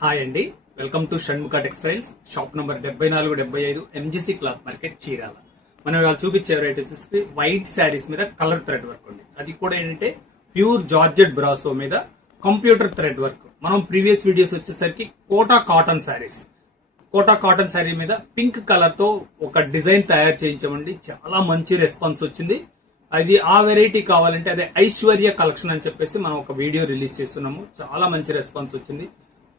Hi అండి, welcome to Shanmukha textiles. Shop number 7475 MGC cloth market Chirala. మనం ఇవాళ చూపించే వెరైటీ వచ్చేసి వైట్ శారీస్ మీద కలర్ థ్రెడ్ వర్క్ ఉంది. అది కూడా ఏంటంటే ప్యూర్ జార్జెట్ బ్రాసో మీద కంప్యూటర్ థ్రెడ్ వర్క్. మనం ప్రీవియస్ వీడియోస్ వచ్చేసరికి కోటా కాటన్ శారీస్, కోటా కాటన్ శారీ మీద పింక్ కలర్ తో ఒక డిజైన్ తయారు చేయించామండి. చాలా మంచి రెస్పాన్స్ వచ్చింది. అది ఆ వెరైటీ కావాలంటే అదే ఐశ్వర్య కలెక్షన్ అని చెప్పేసి మనం ఒక వీడియో రిలీజ్ చేస్తున్నాము. చాలా మంచి రెస్పాన్స్ వచ్చింది.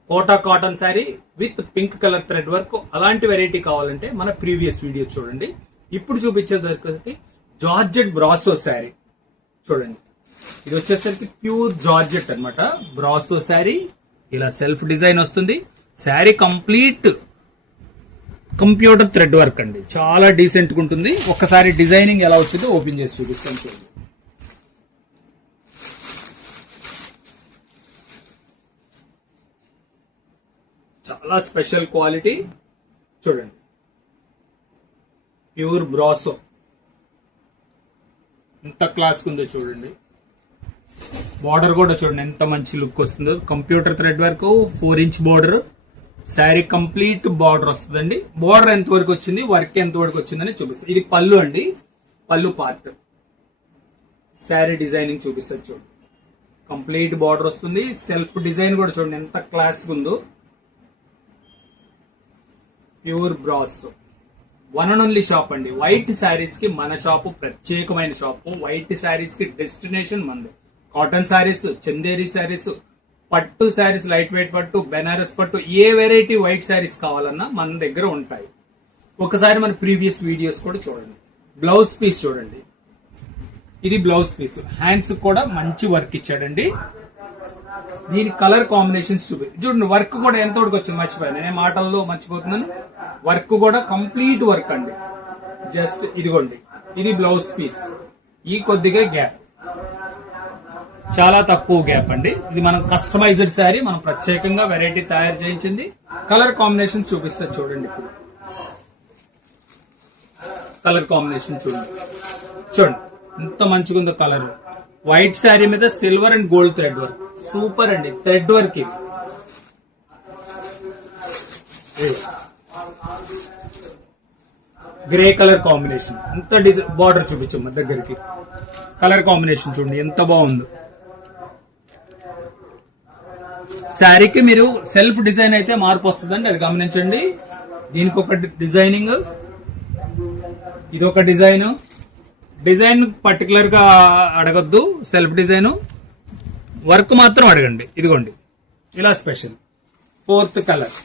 Kota cotton saree with pink colour thread work. అలాంటి వెరైటీ కావాలంటే మన ప్రీవియస్ వీడియో చూడండి. ఇప్పుడు చూపించేసరికి జార్జెట్ బ్రాసో శారీ చూడండి. ఇది వచ్చేసరికి ప్యూర్ జార్జెట్ అన్నమాట. బ్రాసో శారీ ఇలా సెల్ఫ్ డిజైన్ వస్తుంది. Sari complete computer thread work అండి. చాలా డీసెంట్ గా ఉంటుంది. ఒకసారి డిజైనింగ్ ఎలా వచ్చిందో ఓపెన్ చేసి చూపిస్తాను చూడండి. చాలా స్పెషల్ క్వాలిటీ చూడండి. ప్యూర్ బ్రాసో ఎంత క్లాస్ ఉందో చూడండి. బార్డర్ కూడా చూడండి ఎంత మంచి లుక్ వస్తుందో. Computer thread work 4 inch border. Sari complete border వస్తుందండి. బార్డర్ ఎంత వరకు వచ్చింది, వర్క్ ఎంత వరకు వచ్చిందని చూపిస్తుంది. ఇది పళ్ళు అండి, పళ్ళు పార్ట్. శారీ డిజైనింగ్ చూపిస్తుంది చూడండి. కంప్లీట్ బార్డర్ వస్తుంది. సెల్ఫ్ డిజైన్ కూడా చూడండి ఎంత క్లాస్ ఉందో. Pure brasso one and only shop అండి. వైట్ శారీస్ కి మన షాపు ప్రత్యేకమైన షాపు. వైట్ శారీస్ కి డెస్టినేషన్ మంది. కాటన్ శారీస్, చందేరి శారీస్, పట్టు శారీస్, లైట్ వెయిట్ పట్టు, బెనారస్ పట్టు, ఏ వెరైటీ వైట్ శారీస్ కావాలన్నా మన దగ్గర ఉంటాయి. ఒకసారి మన ప్రీవియస్ వీడియోస్ కూడా చూడండి. బ్లౌజ్ పీస్ చూడండి. ఇది బ్లౌజ్ పీస్. హ్యాండ్స్ కూడా మంచి వర్క్ ఇచ్చాడండి. దీని కలర్ కాంబినేషన్స్ చూడండి. వర్క్ కూడా ఎంత వరకు వచ్చింది మర్చిపోయాను, నేను మాటల్లో మర్చిపోతున్నాను. వర్క్ కూడా కంప్లీట్ వర్క్ అండి. జస్ట్ ఇదిగోండి, ఇది బ్లౌజ్ పీస్. ఈ కొద్దిగా గ్యాప్, చాలా తక్కువ గ్యాప్ అండి. ఇది మనం కస్టమైజ్డ్ శారీ, మనం ప్రత్యేకంగా వెరైటీ తయారు చేయించింది. కలర్ కాంబినేషన్ చూపిస్తా చూడండి. ఇప్పుడు కలర్ కాంబినేషన్ చూడండి. చూడండి ఎంత మంచిగా ఉందో కలర్. వైట్ శారీ మీద silver and gold thread work. Super అండి థ్రెడ్ వర్క్. ఇది గ్రే కలర్ కాంబినేషన్. ఎంత డిజైన్ బార్డర్ చూపించమ్మా దగ్గరికి. కలర్ కాంబినేషన్ చూడండి ఎంత బాగుందో. శారీకి మీరు సెల్ఫ్ డిజైన్ అయితే మార్పు వస్తుందండి, అది గమనించండి. దీనికి ఒక డిజైనింగ్, ఇదొక డిజైన్. డిజైన్ పర్టికులర్ గా అడగద్దు, సెల్ఫ్ డిజైన్. వర్క్ మాత్రం అడగండి. ఇదిగోండి ఇలా స్పెషల్. 4th కలర్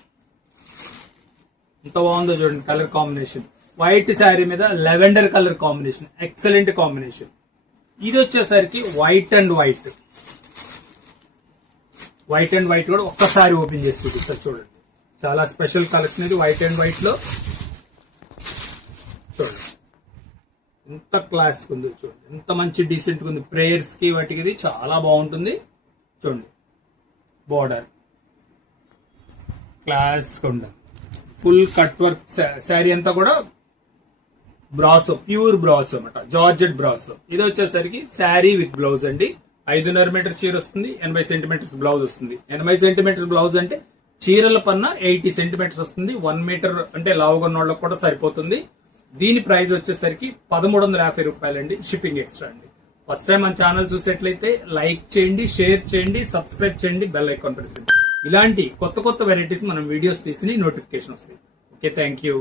ఎంత బాగుందో చూడండి. కలర్ కాంబినేషన్ వైట్ శారీ మీద lavender colour combination, excellent combination. ఇది వచ్చేసరికి white and white. White and white కూడా ఒక్కసారి ఓపెన్ చేసి చూపిస్తారు చూడండి. చాలా స్పెషల్ కలెక్షన్ ఇది. వైట్ అండ్ వైట్ లో చూడండి ఎంత క్లాస్ ఉంది చూడండి. ఎంత మంచి డీసెంట్ ఉంది. ప్రేయర్స్ కి వాటికి ఇది చాలా బాగుంటుంది. చూడండి బోర్డర్ క్లాస్ ఉండాలి. ఫుల్ కట్ వర్క్ శారీ అంతా కూడా బ్రాసో, ప్యూర్ బ్రాసో అన్నమాట. Georgette brasso. ఇది వచ్చేసరికి శారీ విత్ బ్లౌజ్ అండి. 5.5 మీటర్ చీర వస్తుంది. 80 సెంటీమీటర్స్ బ్లౌజ్ వస్తుంది. 80 సెంటీమీటర్స్ బ్లౌజ్ అంటే చీరల పన్న 80 సెంటీమీటర్స్ వస్తుంది. 1 మీటర్ అంటే లావుగా ఉన్న వాళ్ళకి కూడా సరిపోతుంది. దీని ప్రైస్ వచ్చేసరికి 1350 రూపాయలండి. షిప్పింగ్ ఎక్స్ట్రా అండి. ఫస్ట్ టైం మన ఛానల్ చూసేట్లయితే లైక్ చేయండి, షేర్ చేయండి, సబ్స్క్రైబ్ చేయండి, బెల్ ఐకాన్ ప్రెస్ చేయండి. ఇలాంటి కొత్త కొత్త వెరైటీస్ మనం వీడియోస్ తీసి నోటిఫికేషన్ వస్తాయి. Okay, thank you.